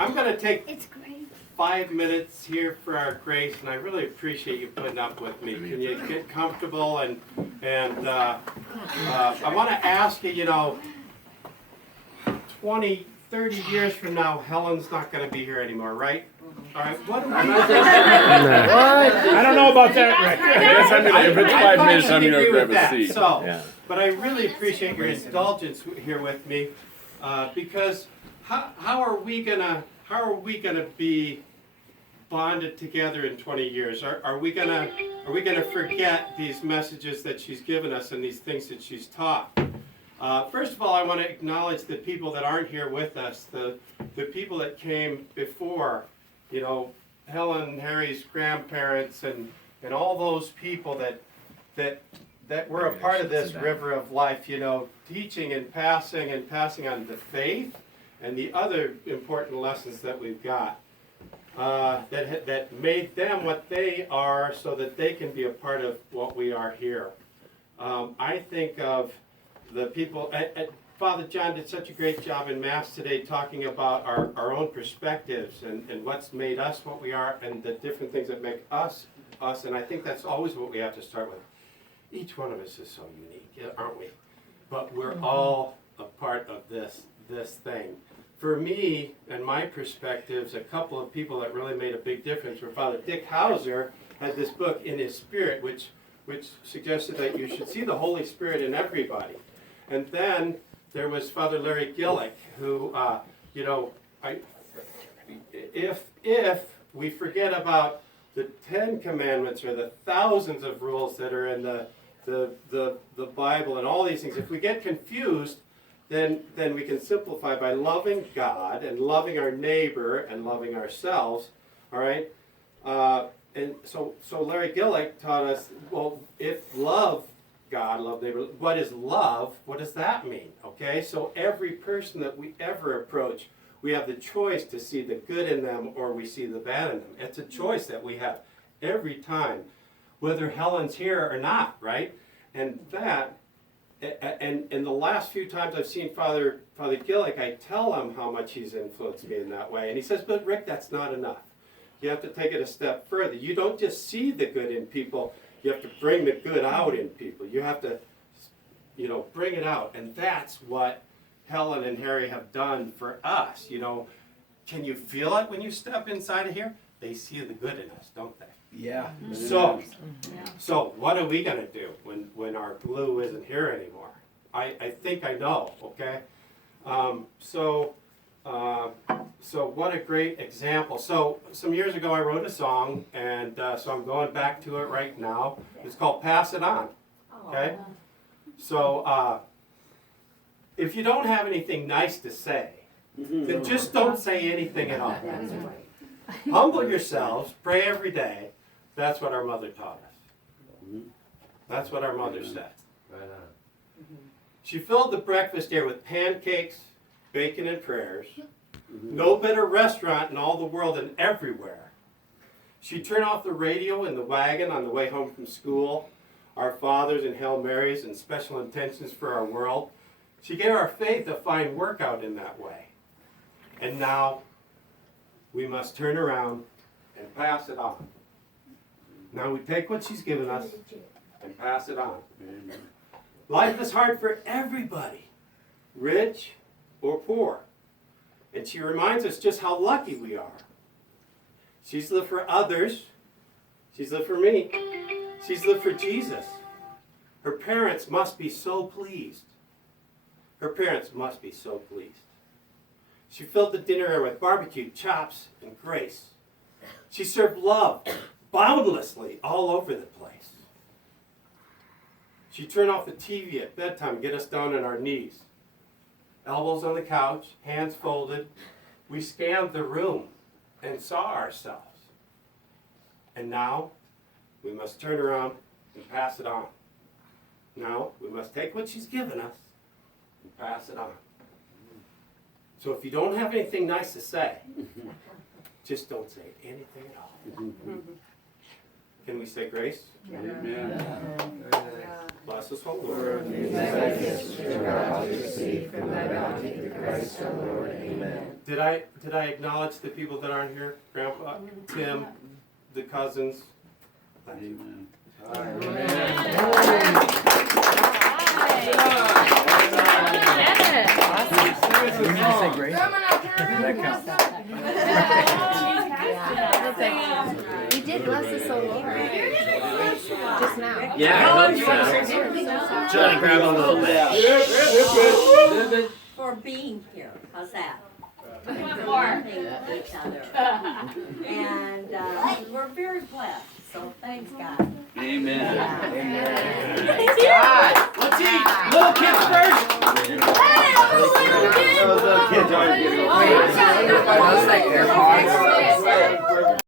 I'm going to take It's great. 5 minutes here for our grace, and I really appreciate you putting up with me. Can you get comfortable? And I want to ask you, 20, 30 years from now, Helen's not going to be here anymore, right? All right, what do we What? I don't know about that, Rick. If it's 5 minutes, I'm going to agree grab with a that. seat. So, but I really appreciate your indulgence here with me, because how are we gonna be bonded together in 20 years? Are we gonna forget these messages that she's given us and these things that she's taught? First of all, I want to acknowledge the people that aren't here with us, the people that came before, Helen, Harry's grandparents, and all those people that were a part of this river of life, teaching and passing on the faith and the other important lessons that we've got, that made them what they are so that they can be a part of what we are here. I think of the people, Father John did such a great job in Mass today talking about our own perspectives and what's made us what we are and the different things that make us, and I think that's always what we have to start with. Each one of us is so unique, aren't we? But we're all a part of this thing. For me and my perspectives, a couple of people that really made a big difference were Father Dick Hauser had this book, In His Spirit, which suggested that you should see the Holy Spirit in everybody. And then there was Father Larry Gillick, who, if we forget about the 10 Commandments or the thousands of rules that are in the Bible and all these things, if we get confused, then we can simplify by loving God and loving our neighbor and loving ourselves, all right? And so Larry Gillick taught us, well, if love God, love neighbor, what is love? What does that mean, okay? So every person that we ever approach, we have the choice to see the good in them or we see the bad in them. It's a choice that we have every time, whether Helen's here or not, right? And that, and the last few times I've seen Father Gillick, I tell him how much he's influenced me in that way. And he says, but Rick, that's not enough. You have to take it a step further. You don't just see the good in people, you have to bring the good out in people. You have to, bring it out. And that's what Helen and Harry have done for us. Can you feel it when you step inside of here? They see the good in us, don't they? Yeah. So what are we going to do when our glue isn't here anymore? I think I know, okay? So what a great example. So some years ago I wrote a song, and so I'm going back to it right now. It's called Pass It On, okay? So if you don't have anything nice to say, then just don't say anything at all. Humble yourselves, pray every day. That's what our mother taught us. That's what our mother said. Right on. She filled the breakfast here with pancakes, bacon, and prayers. No better restaurant in all the world and everywhere. She'd turn off the radio in the wagon on the way home from school, our fathers and Hail Marys and special intentions for our world. She gave our faith a fine workout in that way. And now we must turn around and pass it on. Now we take what she's given us and pass it on. Amen. Life is hard for everybody, rich or poor. And she reminds us just how lucky we are. She's lived for others. She's lived for me. She's lived for Jesus. Her parents must be so pleased. Her parents must be so pleased. She filled the dinner with barbecue, chops, and grace. She served love boundlessly all over the place. She turned off the TV at bedtime and get us down on our knees. Elbows on the couch, hands folded. We scanned the room and saw ourselves. And now we must turn around and pass it on. Now we must take what she's given us and pass it on. So if you don't have anything nice to say, just don't say anything at all. Can we say grace? Amen. Bless us, O Lord. Did I acknowledge the people that aren't here? Grandpa, Tim, the cousins. Amen. You did bless us so Lord. Just now. Yeah, I hope so. Trying to grab a little bit. For being here. How's that? For loving each other. And we're very blessed. So thanks God. Amen. Let's eat. Little kids first. Hey, little kids. Little kids aren't getting